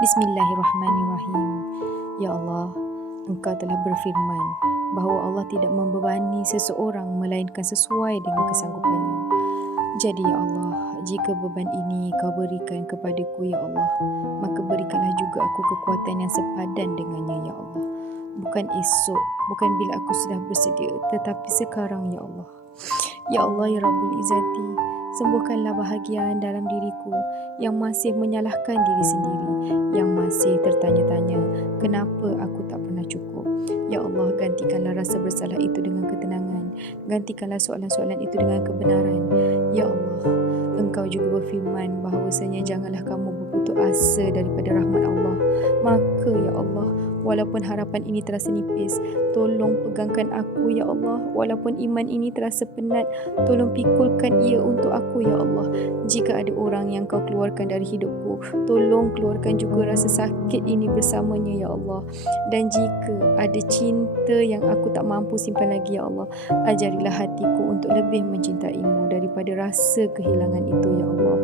Bismillahirrahmanirrahim. Ya Allah, Engkau telah berfirman bahawa Allah tidak membebani seseorang melainkan sesuai dengan kesanggupannya. Jadi ya Allah, jika beban ini Kau berikan kepadaku ya Allah, maka berikanlah juga aku kekuatan yang sepadan dengannya ya Allah. Bukan esok, bukan bila aku sudah bersedia, tetapi sekarang ya Allah. Ya Allah ya Rabbul Izzati, sembuhkanlah bahagian dalam diriku yang masih menyalahkan diri sendiri, yang masih tertanya-tanya kenapa aku tak pernah cukup. Ya Allah, gantikanlah rasa bersalah itu dengan ketenangan, gantikanlah soalan-soalan itu dengan kebenaran. Ya Allah, Engkau juga berfirman bahawasanya janganlah kamu berputus asa daripada rahmat Allah. Maka ya Allah, walaupun harapan ini terasa nipis, tolong pegangkan aku ya Allah. Walaupun iman ini terasa penat, tolong pikulkan ia untuk aku ya Allah. Jika ada orang yang Kau keluarkan dari hidupku, tolong keluarkan juga rasa sakit ini bersamanya ya Allah. Dan jika ada cinta yang aku tak mampu simpan lagi ya Allah, ajarilah hatiku untuk lebih mencintai-Mu daripada rasa kehilangan itu ya Allah.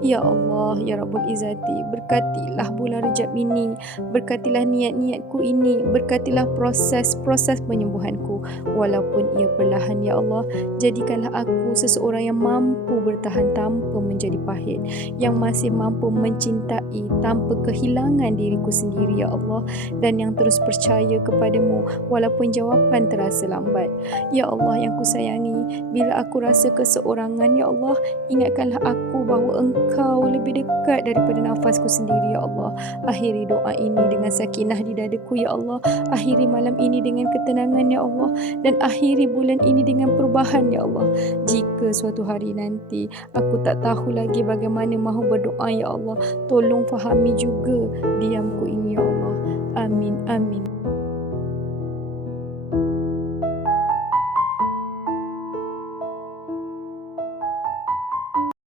Ya Allah, ya Rabbul Izzati, berkatilah bulan Rejab ini, berkatilah niat-niatku ini, berkatilah proses-proses penyembuhanku. Walaupun ia perlahan ya Allah, jadikanlah aku seseorang yang mampu bertahan tanpa menjadi pahit, yang masih mampu mencintai tanpa kehilangan diriku sendiri ya Allah, dan yang terus percaya kepadamu walaupun jawapan terasa lambat. Ya Allah yang kusayangi, bila aku rasa keseorangan ya Allah, ingatkanlah aku bahawa Engkau lebih dekat daripada nafasku sendiri ya Allah. Akhiri doa ini dengan sakinah di dadaku ya Allah, akhiri malam ini dengan ketenangan ya Allah, dan akhiri bulan ini dengan perubahan ya Allah. Jika suatu hari nanti aku tak tahu lagi bagaimana mahu berdoa ya Allah, tolong fahami juga diamku ini ya Allah.